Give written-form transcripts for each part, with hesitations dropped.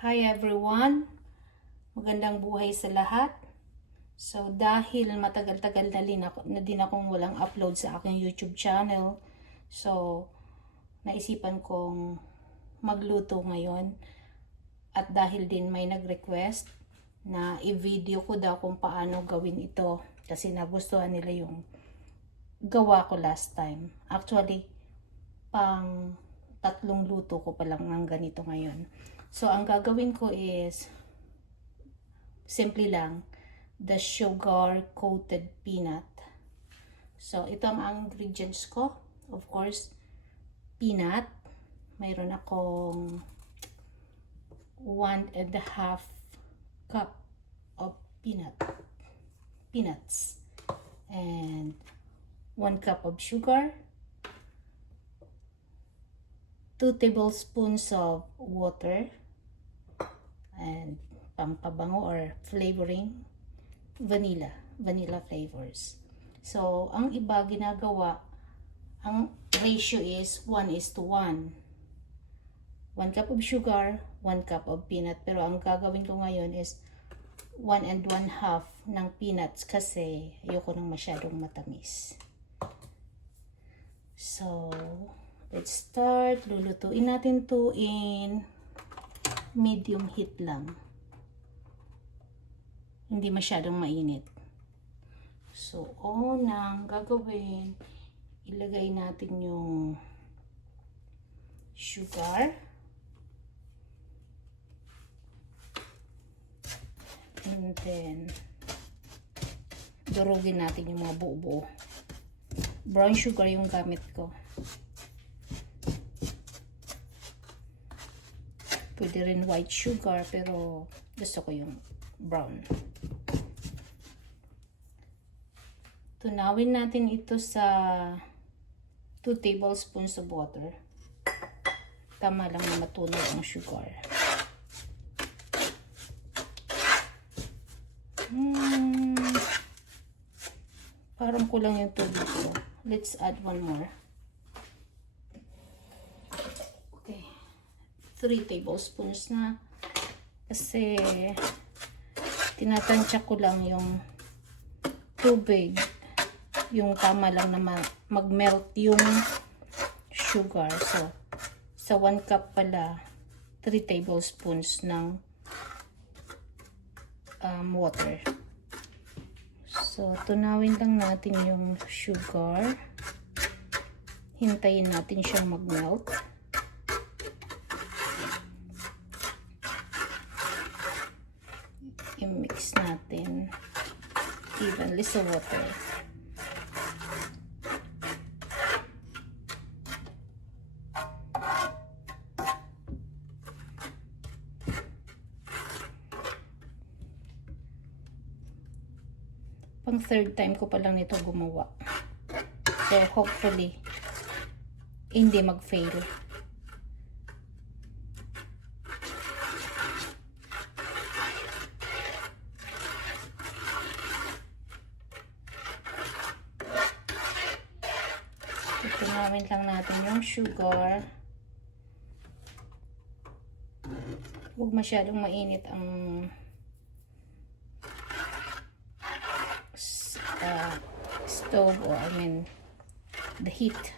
Hi everyone! Magandang buhay sa lahat. So dahil matagal-tagal na din akong walang upload sa aking YouTube channel, so naisipan kong magluto ngayon. At dahil din may nag-request na i-video ko daw kung paano gawin ito kasi nagustuhan nila yung gawa ko last time. Actually, pang 3 luto ko pa lang ng ganito ngayon. So, ang gagawin ko is, simple lang, the sugar-coated peanut. So, ito ang ingredients ko. Of course, peanut. Mayroon akong 1.5 cup of peanuts. And 1 cup of sugar. 2 tablespoons of water. And pampabango or flavoring, vanilla flavors. So, ang iba ginagawa, ang ratio is 1:1. 1 cup of sugar, 1 cup of peanut. Pero ang gagawin ko ngayon is 1 1/2 ng peanuts kasi ayoko nang masyadong matamis. So, let's start. Lulutuin natin to in medium heat lang. Hindi masyadong mainit. So, unang gagawin, ilagay natin yung sugar. And then, durugin natin yung mga buo-buo. Brown sugar yung gamit ko. Pwede rin white sugar, pero gusto ko yung brown. Tunawin natin ito sa 2 tablespoons of water. Tama lang na matunaw ang sugar. Parang kulang yung tubig ko. Let's add one more. 3 tablespoons na kasi tinatansya ko lang yung tubig, yung tama lang na mag-melt yung sugar. So, sa 1 cup pala, 3 tablespoons ng water. So, tunawin lang natin yung sugar. Hintayin natin siyang mag-melt. I-mix natin evenly sa water. Pang 3rd time ko pa lang nito gumawa. So, hopefully, hindi mag-fail. Tunawin lang natin yung sugar. Huwag masyadong mainit ang stove, or the heat.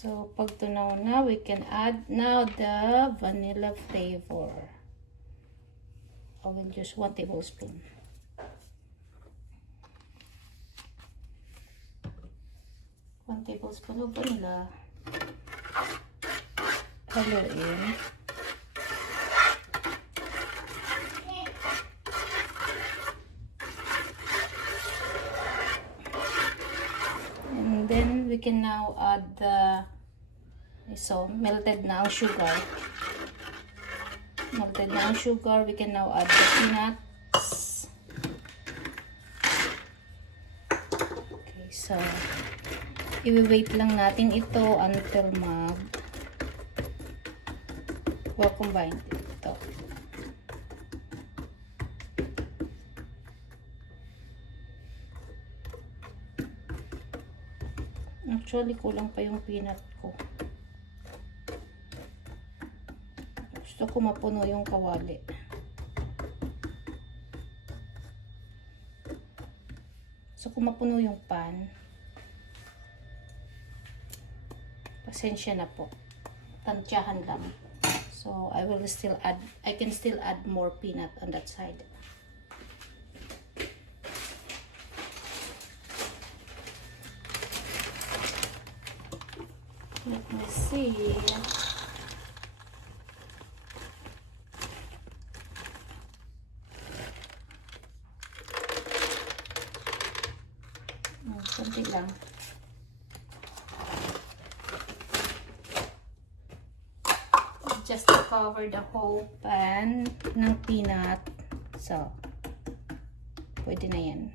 So, pag tunaw na, we can add now the vanilla flavor. I will use 1 tablespoon. One tablespoon of vanilla. Haluin. And then we can now add the melted na ang sugar. Melted na ang sugar, we can now add the peanuts. Okay, so i-wait lang natin ito until Well combined. Ito. Actually, kulang pa yung peanut ko. Gusto ko mapuno yung kawali. Gusto ko mapuno yung pan. Pasensya na po. Tansyahan lang. So, I can still add more peanut on that side. Let me see. Kunti lang. Just to cover the whole pan ng peanut. So, pwede na yan.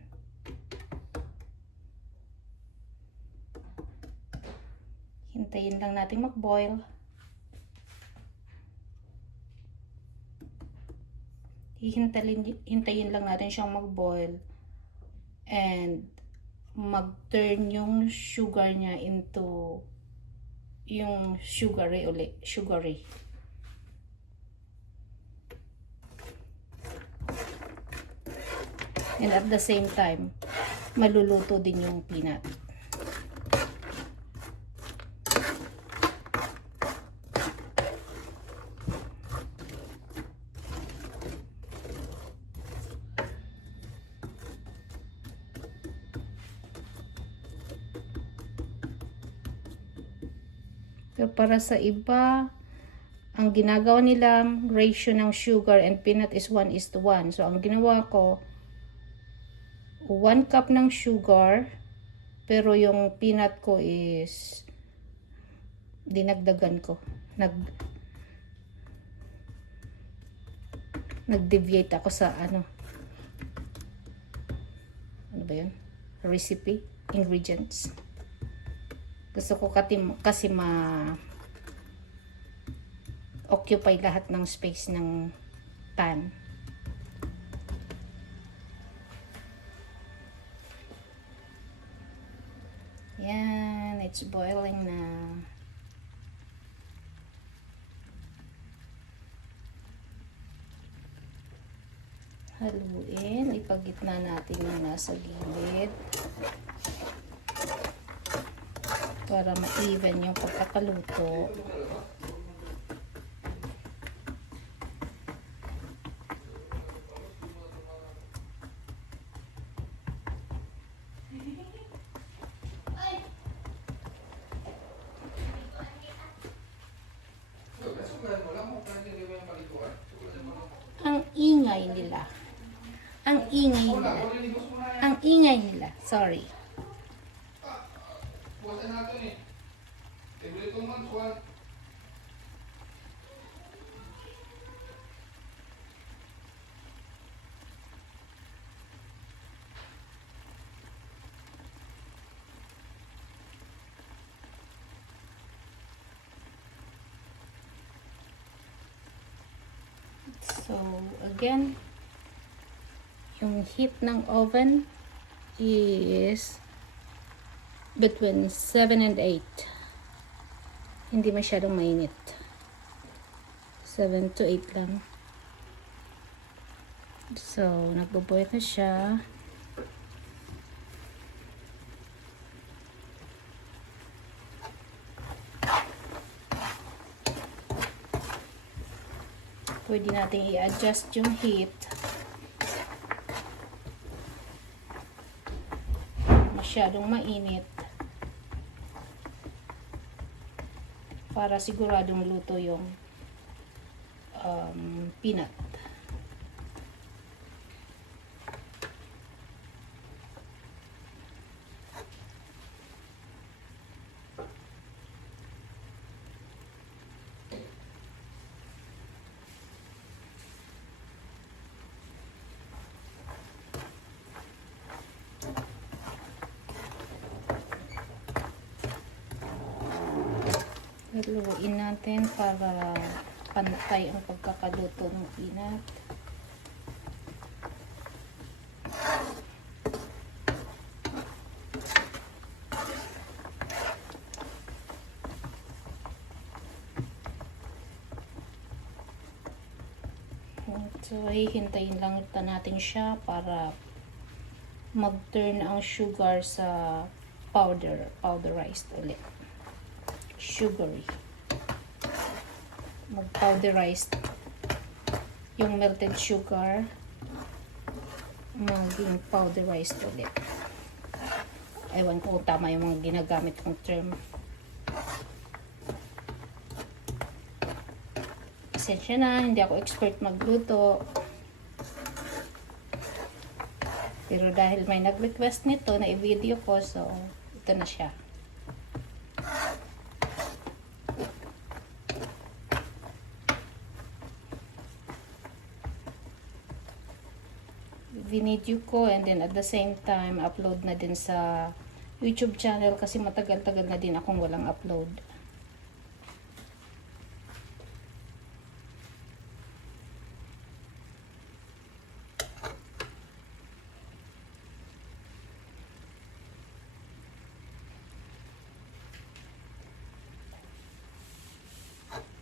Hintayin lang natin mag-boil. Hintayin lang natin siyang mag-boil. And mag-turn yung sugar niya into yung sugary ulit. Sugary. And at the same time, maluluto din yung peanut. Pero para sa iba, ang ginagawa nilang ratio ng sugar and peanut is 1:1. So, ang ginawa ko, 1 cup ng sugar, pero yung peanut ko is dinagdagan ko. Nag-deviate ako sa ano ba yun? Recipe, ingredients. Gusto ko kasi occupy lahat ng space ng pan. Yan, it's boiling na. Haluin, ipagitna natin yung nasa gilid para ma-even yung pagkakaluto. Ang ingay nila. Ang ingay nila. Ang ingay nila. Sorry. So, again, yung heat ng oven is between 7 and 8. Hindi masyadong mainit. 7 to 8 lang. So, nagbo-boil na siya. Pwede natin i-adjust yung heat. Masyadong mainit. Para siguradong luto yung peanut. Haluin natin para pantay ang pagkakaluto ng peanut. So, hihintayin lang natin siya para mag-turn ang sugar sa powderized ulit. Sugary. Mag-powderized yung melted sugar, maging powderized ulit. Ewan ko kung tama yung mga ginagamit kong term. Pasensya na, hindi ako expert magluto. Pero dahil may nag-request nito na i-video ko, so ito na siya. Video ko, and then at the same time upload na din sa YouTube channel kasi matagal-tagal na din akong walang upload.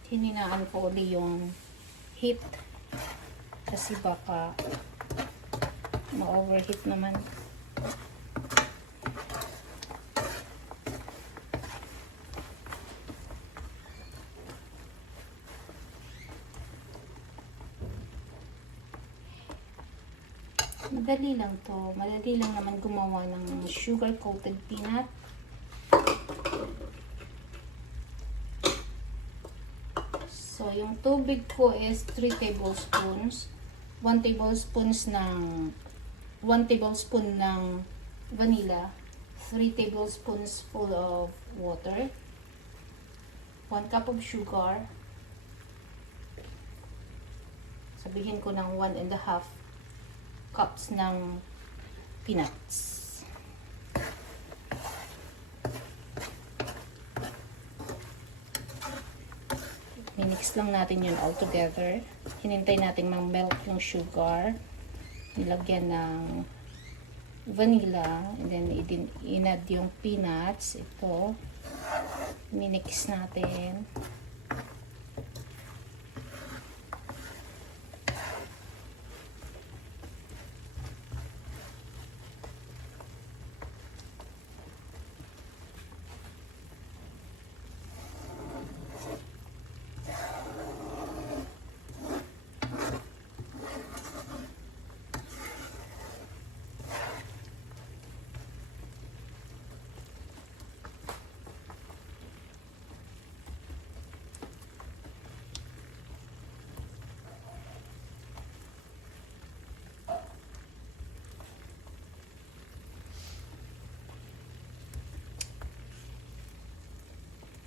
Hininaan ko ulit yung heat kasi baka ma-overheat naman. Madali lang to. Madali lang naman gumawa ng sugar-coated peanut. So, yung tubig ko is 3 tablespoons. 1 tablespoon ng vanilla, 3 tablespoons full of water, 1 cup of sugar, sabihin ko ng 1.5 cups ng peanuts. Minix lang natin yun all together. Hinintay natin mag-melt yung sugar. Nilagyan ng vanilla, and then inad yung peanuts. Ito, minix natin.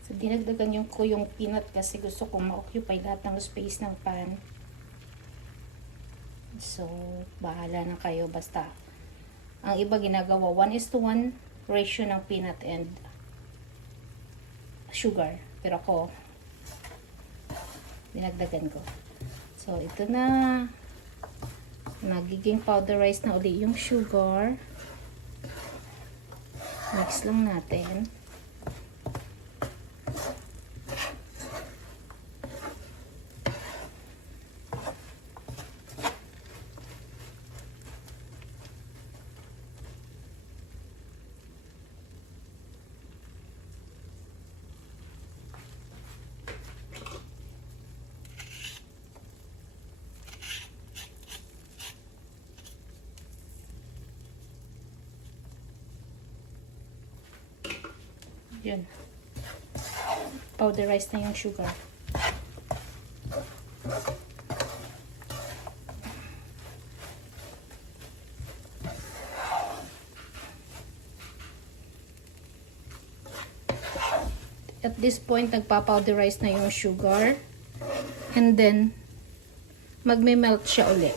So, dinagdagan ko yung peanut kasi gusto kong ma-occupy lahat ng space ng pan. So, bahala na kayo. Basta, ang iba ginagawa, 1:1 ratio ng peanut and sugar. Pero ako, dinagdagan ko. So, ito na. Nagiging powderized na uli yung sugar. Mix lang natin. Yun. Powderized na yung sugar. At this point, nagpa-powderize na yung sugar. And then, magme-melt siya ulit.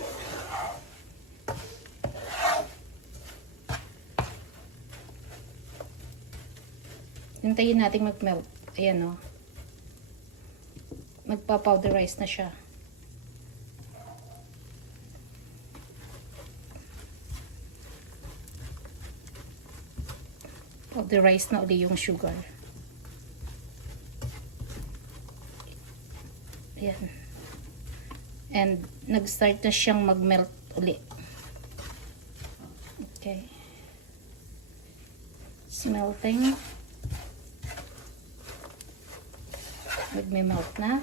Hintayin natin mag-melt. Ayan o. magpa-powderize na siya. Powderize na uli yung sugar. Ayan. And nag-start na siyang mag-melt uli. Okay. Smelting. Nagme-melt na.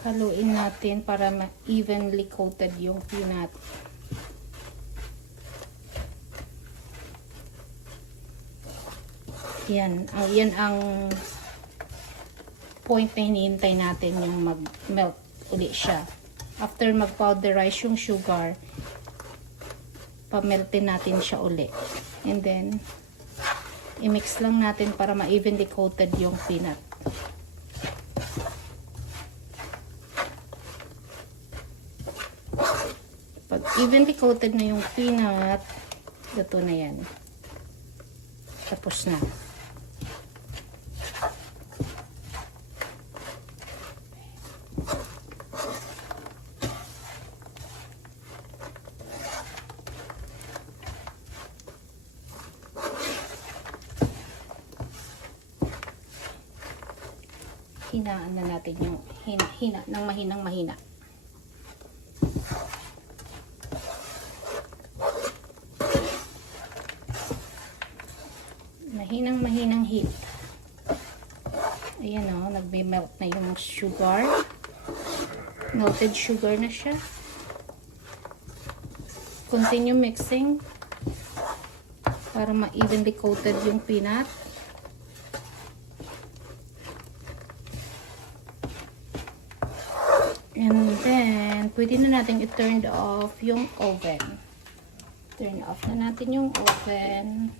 Haluin natin para ma-evenly coated yung peanut. Yan ang point na hinihintay natin, yung mag-melt uli siya. After mag-powderize yung sugar, pa-meltin natin siya uli. And then, i-mix lang natin para ma-evenly coated yung peanut. Pag evenly coated na yung peanut, luto na yan. Tapos na. Hinaan na natin yung hina ng mahinang mahina. Mahinang heat. Ayan o, nagme-melt na yung sugar. Melted sugar na siya. Continue mixing para ma-evenly coated yung peanut. And then, pwede na natin i-turn off yung oven. Turn off na natin yung oven.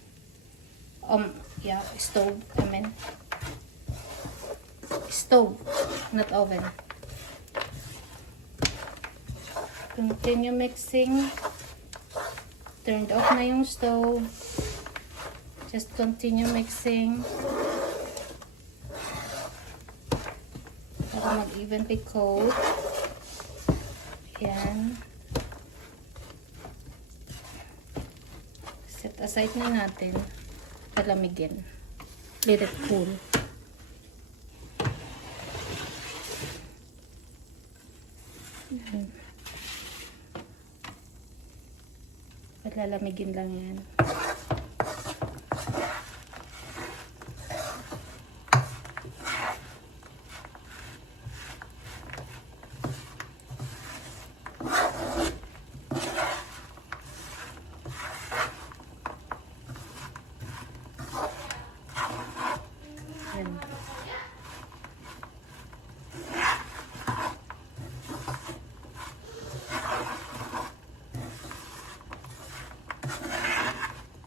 Stove. Stove, not oven. Continue mixing. Turned off na yung stove. Just continue mixing. Para mag-evenly coat. Ayan. Set aside na natin. Palamigin. Let it cool. Palalamigin lang yan.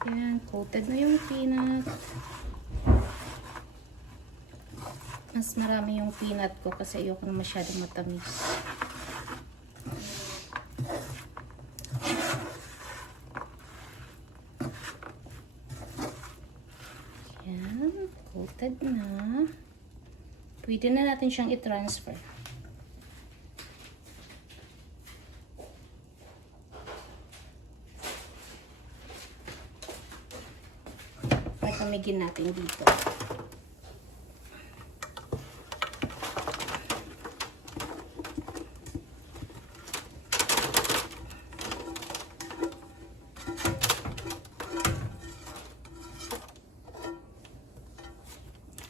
Ayan, coated na yung peanut. Mas marami yung peanut ko kasi ayoko na masyadong matamis. Ayan, coated na. Pwede na natin siyang i-transfer. Palamigin natin dito.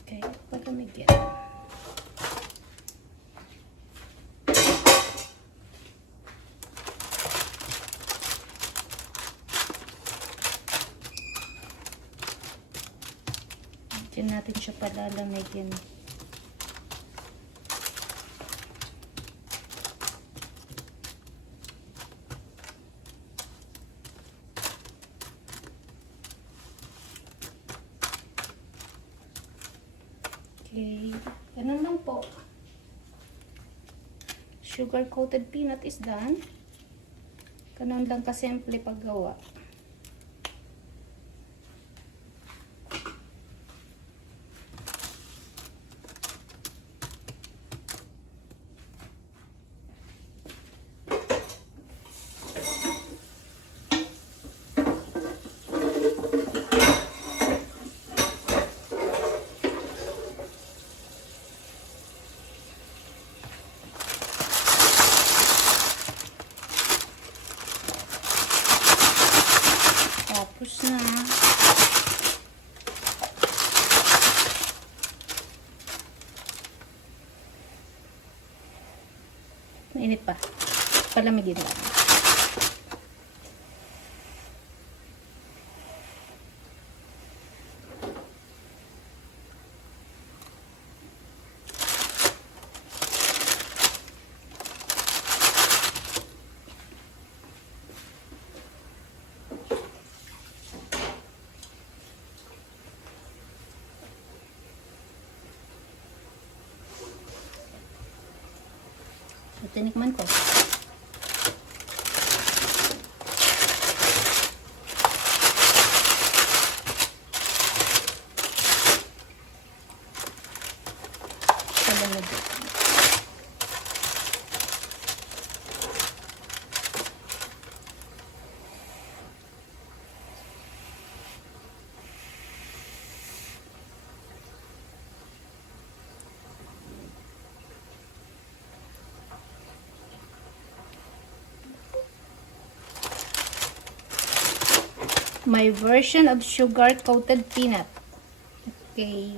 Okay, palamigin. Diyan natin siya palalamigin. Okay, ganun lang po. Sugar coated peanut is done. Ganun lang kasimple paggawa. Init pa. Palamigin lang. So, tinikman ko. Palamig. My version of sugar-coated peanut. Okay.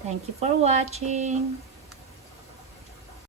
Thank you for watching.